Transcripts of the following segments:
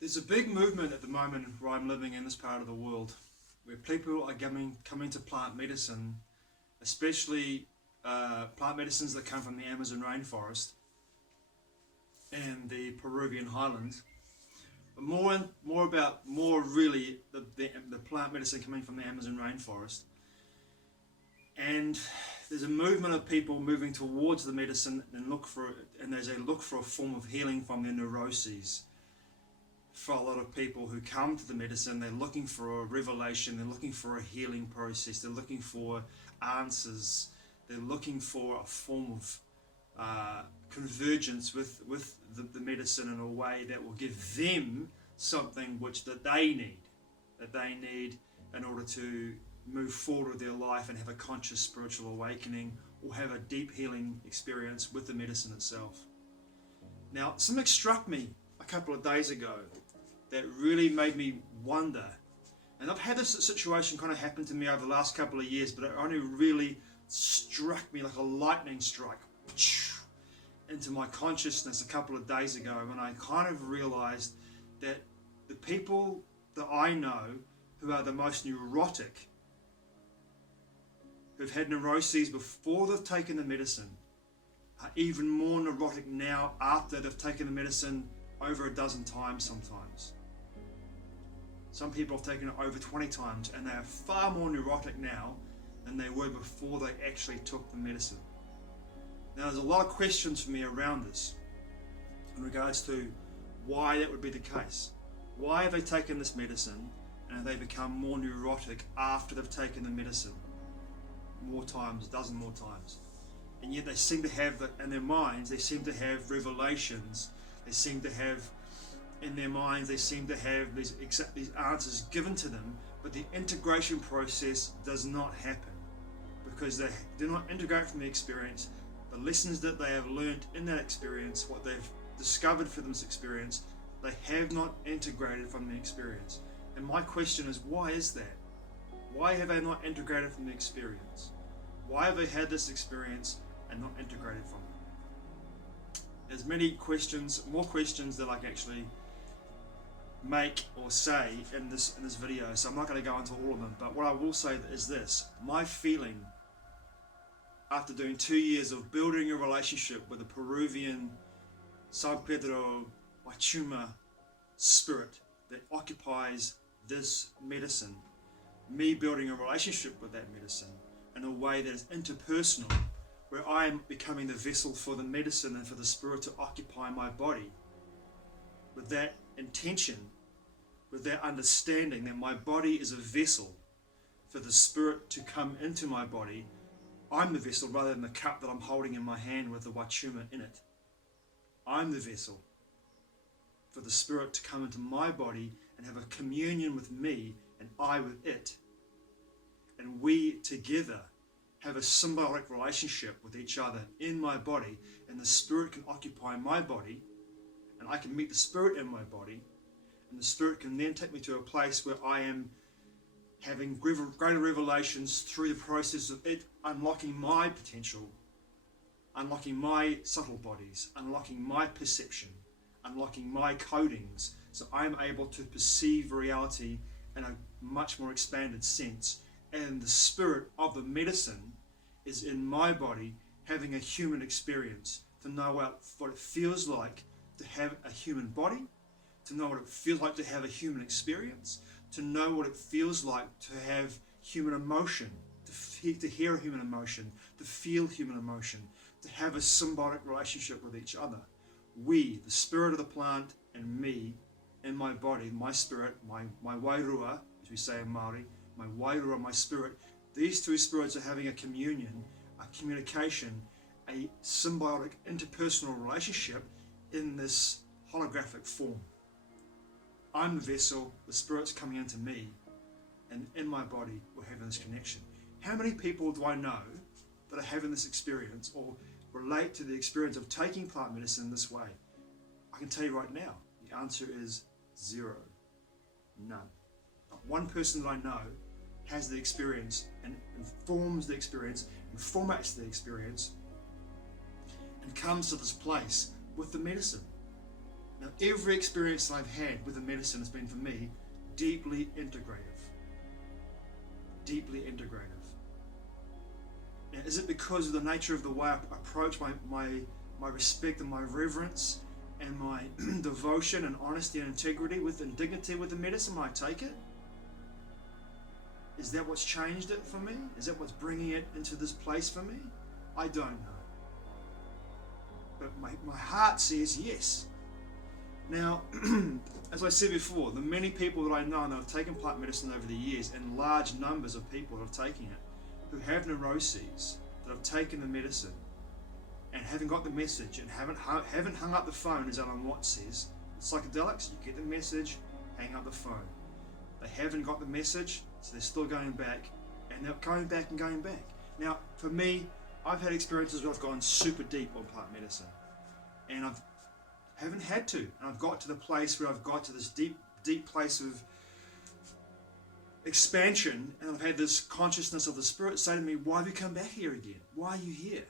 There's a big movement at the moment where I'm living in this part of the world, where people are coming to plant medicine, especially plant medicines that come from the Amazon rainforest and the Peruvian highlands. But more really the plant medicine coming from the Amazon rainforest. And there's a movement of people moving towards the medicine and as they look for a form of healing from their neuroses. For a lot of people who come to the medicine, they're looking for a revelation, they're looking for a healing process, they're looking for answers, they're looking for a form of convergence with the medicine in a way that will give them something that they need in order to move forward with their life and have a conscious spiritual awakening or have a deep healing experience with the medicine itself. Now, something struck me a couple of days ago that really made me wonder, and I've had this situation kind of happen to me over the last couple of years, but it only really struck me like a lightning strike into my consciousness a couple of days ago, when I kind of realized that the people that I know who are the most neurotic, who've had neuroses before they've taken the medicine, are even more neurotic now after they've taken the medicine over a dozen times sometimes. Some people have taken it over 20 times, and they are far more neurotic now than they were before they actually took the medicine. Now, there's a lot of questions for me around this in regards to why that would be the case. Why have they taken this medicine and have they become more neurotic after they've taken the medicine more times, a dozen more times? And yet they seem to have, in their minds, they seem to have revelations. They seem to have, in their minds, they seem to have these answers given to them, but the integration process does not happen because they do not integrate from the experience. The lessons that they have learned in that experience, what they've discovered from this experience, they have not integrated from the experience. And my question is, why is that? Why have they not integrated from the experience? Why have they had this experience and not integrated from it? There's many questions, more questions that I can actually make or say in this video, so I'm not going to go into all of them, but what I will say is this: my feeling after doing 2 years of building a relationship with the Peruvian San Pedro Huachuma spirit that occupies this medicine, me building a relationship with that medicine in a way that is interpersonal, where I am becoming the vessel for the medicine and for the spirit to occupy my body, with that intention, with that understanding that my body is a vessel for the spirit to come into my body. I'm the vessel rather than the cup that I'm holding in my hand with the Huachuma in it. I'm the vessel for the spirit to come into my body and have a communion with me and I with it. And we together have a symbiotic relationship with each other in my body, and the spirit can occupy my body and I can meet the spirit in my body, and the spirit can then take me to a place where I am having greater revelations through the process of it unlocking my potential, unlocking my subtle bodies, unlocking my perception, unlocking my codings, so I'm able to perceive reality in a much more expanded sense. And the spirit of the medicine is in my body having a human experience, to know what it feels like to have a human body, to know what it feels like to have a human experience, to know what it feels like to have human emotion, to hear human emotion, to feel human emotion, to have a symbiotic relationship with each other. We, the spirit of the plant, and me, in my body, my spirit, my wairua, as we say in Māori, my wairua, my spirit, these two spirits are having a communion, a communication, a symbiotic interpersonal relationship in this holographic form. I'm the vessel, the spirit's coming into me, and in my body we're having this connection. How many people do I know that are having this experience or relate to the experience of taking plant medicine this way? I can tell you right now, the answer is zero. None. Not one person that I know has the experience and informs the experience and formats the experience and comes to this place with the medicine. Now, every experience that I've had with the medicine has been, for me, deeply integrative. Deeply integrative. Now, is it because of the nature of the way I approach my respect and my reverence and my devotion and honesty and integrity with and dignity with the medicine when I take it? Is that what's changed it for me? Is that what's bringing it into this place for me? I don't know. But my heart says yes. Now, as I said before, the many people that I know that have taken plant medicine over the years, and large numbers of people that have taken it, who have neuroses, that have taken the medicine, and haven't got the message, and haven't hung up the phone, as Alan Watts says. Psychedelics, you get the message, hang up the phone. They haven't got the message, so they're still going back, and they're going back and going back. Now, for me, I've had experiences where I've gone super deep on plant medicine, and I haven't had to, and I've got to the place where I've got to this deep place of expansion, and I've had this consciousness of the Spirit say to me, why have you come back here again? Why are you here?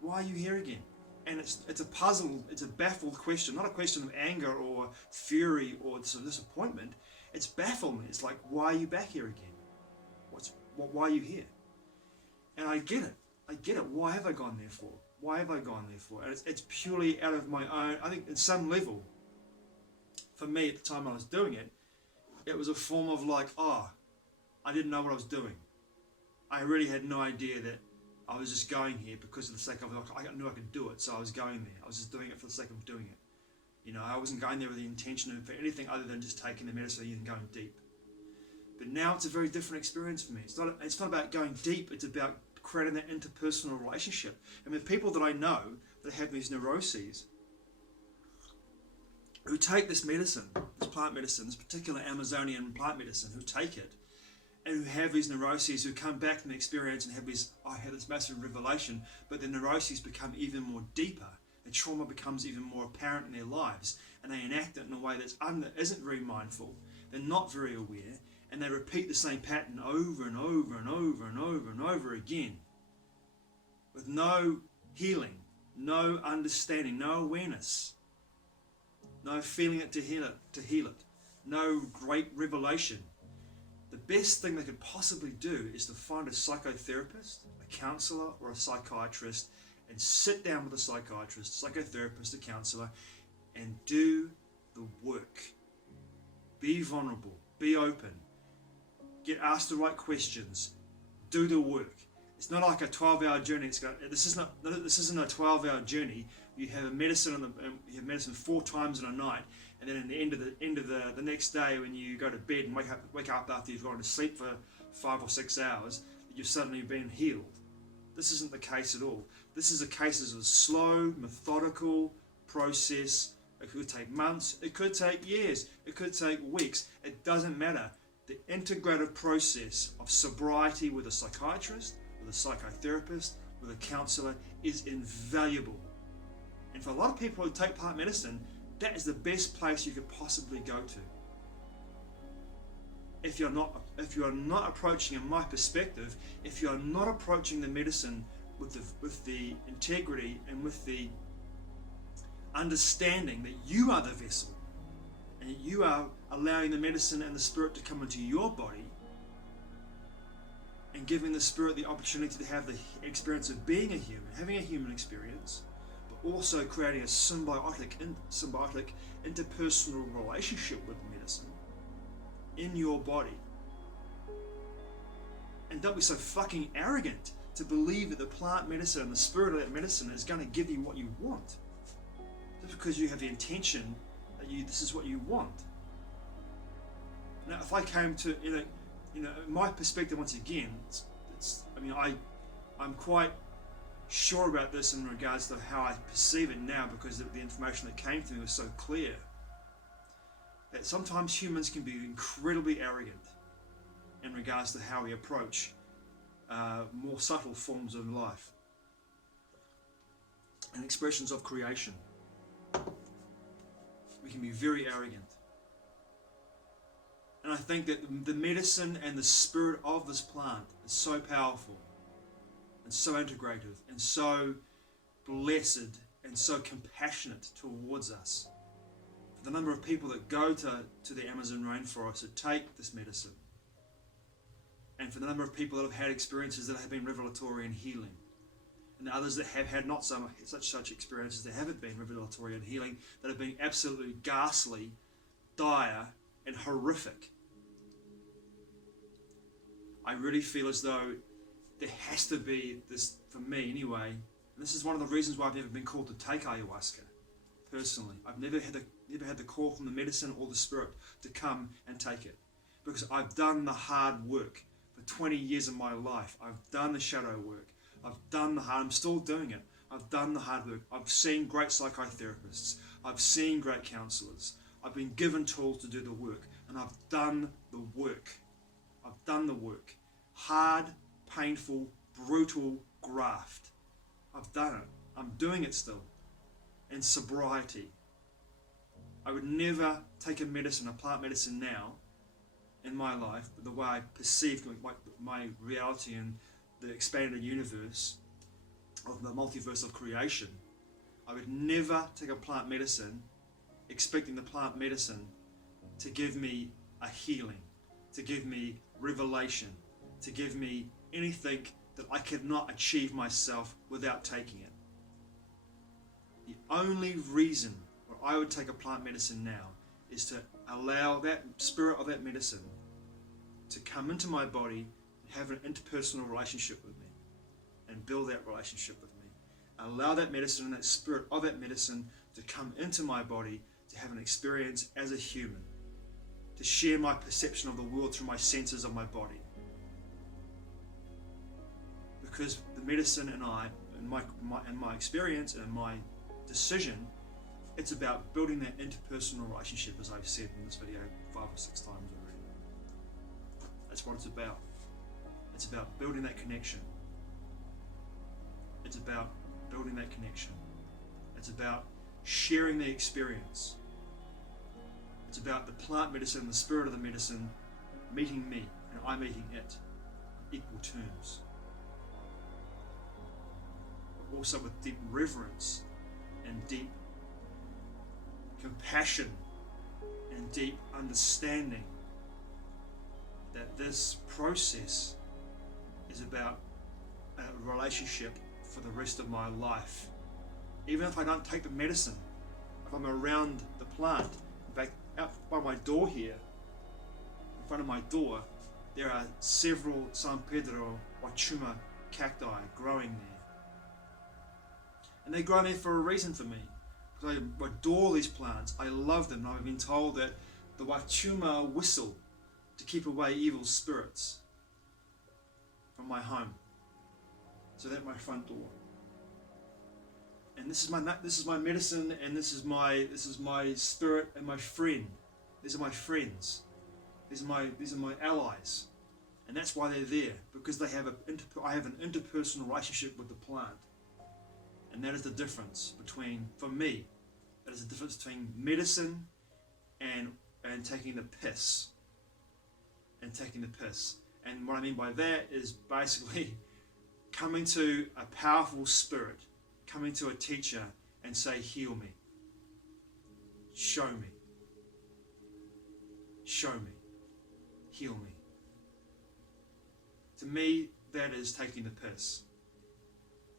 Why are you here again? And it's a puzzle, it's a baffled question, not a question of anger or fury or disappointment. It's bafflement. It's like, why are you back here again? Why are you here? And I get it. I get it. Why have I gone there for? Why have I gone there for? And it's purely out of my own, I think at some level, for me at the time I was doing it, it was a form of like, I didn't know what I was doing. I really had no idea that I was just going here because of the sake of, I knew I could do it, so I was going there. I was just doing it for the sake of doing it. You know, I wasn't going there with the intention of for anything other than just taking the medicine and going deep. But now it's a very different experience for me. It's not about going deep, it's about creating that interpersonal relationship. And with people that I know that have these neuroses, who take this medicine, this plant medicine, this particular Amazonian plant medicine, who take it, and who have these neuroses, who come back from the experience and have this, I had this massive revelation, but the neuroses become even more deeper. The trauma becomes even more apparent in their lives, and they enact it in a way that isn't very mindful, they're not very aware, and they repeat the same pattern over and over and over and over and over again, with no healing, no understanding, no awareness, no feeling it to heal it, no great revelation. The best thing they could possibly do is to find a psychotherapist, a counselor, or a psychiatrist, and sit down with a psychiatrist, psychotherapist, a counselor, and do the work. Be vulnerable, be open, get asked the right questions, do the work. It's not like a 12-hour journey. This isn't a 12-hour journey. You have a medicine you have medicine 4 times in a night, and then at the end of the next day, when you go to bed and wake up after you've gone to sleep for 5 or 6 hours, you've suddenly been healed. This isn't the case at all. This is a case of a slow, methodical process. It could take months, it could take years, it could take weeks. It doesn't matter. The integrative process of sobriety with a psychiatrist, with a psychotherapist, with a counselor is invaluable. And for a lot of people who take plant medicine, that is the best place you could possibly go to. If you're not approaching, in my perspective, if you're not approaching the medicine with the integrity and with the understanding that you are the vessel, and you are allowing the medicine and the Spirit to come into your body, and giving the Spirit the opportunity to have the experience of being a human, having a human experience, but also creating a symbiotic interpersonal relationship with the medicine in your body. And don't be so fucking arrogant to believe that the plant medicine and the Spirit of that medicine is going to give you what you want. Just because you have the intention that this is what you want. Now, if I came to, my perspective once again, I'm quite sure about this in regards to how I perceive it now, because the information that came to me was so clear. That sometimes humans can be incredibly arrogant in regards to how we approach more subtle forms of life and expressions of creation. We can be very arrogant. And I think that the medicine and the Spirit of this plant is so powerful and so integrative and so blessed and so compassionate towards us, for the number of people that go to the Amazon rainforest to take this medicine, and for the number of people that have had experiences that have been revelatory and healing, and the others that have had not such experiences that haven't been revelatory and healing, that have been absolutely ghastly, dire, and horrific. I really feel as though there has to be this, for me anyway, and this is one of the reasons why I've never been called to take ayahuasca, personally. I've never had the call from the medicine or the spirit to come and take it, because I've done the hard work. For 20 years of my life, I've done the shadow work. I'm still doing it. I've done the hard work. I've seen great psychotherapists. I've seen great counselors. I've been given tools to do the work, and I've done the work. I've done the work. Hard, painful, brutal graft. I've done it. I'm doing it still. In sobriety. I would never take a plant medicine now, in my life, the way I perceive my reality and the expanded universe of the multiverse of creation. I would never take a plant medicine expecting the plant medicine to give me a healing, to give me revelation, to give me anything that I could not achieve myself without taking it. The only reason why I would take a plant medicine now is to allow that spirit of that medicine to come into my body and have an interpersonal relationship with me and build that relationship with me. Allow that medicine and that spirit of that medicine to come into my body, to have an experience as a human, to share my perception of the world through my senses of my body. Because the medicine and I, and my experience and my decision, it's about building that interpersonal relationship, as I've said in this video 5 or 6 times already. That's what it's about. It's about building that connection. It's about building that connection. It's about sharing the experience. It's about the plant medicine, the spirit of the medicine meeting me and I meeting it on equal terms. But also with deep reverence and deep compassion and deep understanding that this process is about a relationship for the rest of my life. Even if I don't take the medicine, if I'm around the plant, in fact, out by my door here, in front of my door, there are several San Pedro Wachuma cacti growing there. And they grow there for a reason for me. Because I adore these plants, I love them, and I've been told that the Wachuma whistle to keep away evil spirits from my home. So that's my front door. And this is my medicine, and this is my spirit and my friend. These are my friends. These are my allies. And that's why they're there, because I have an interpersonal relationship with the plant. And that is the difference between, for me, that is the difference between medicine and taking the piss. And taking the piss. And what I mean by that is basically coming to a powerful spirit, coming to a teacher and say, heal me. Show me. Show me. Heal me. To me, that is taking the piss.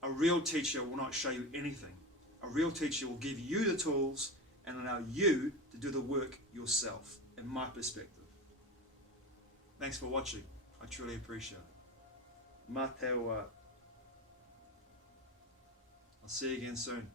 A real teacher will not show you anything. A real teacher will give you the tools and allow you to do the work yourself, in my perspective. Thanks for watching. I truly appreciate it. Mā te ua. I'll see you again soon.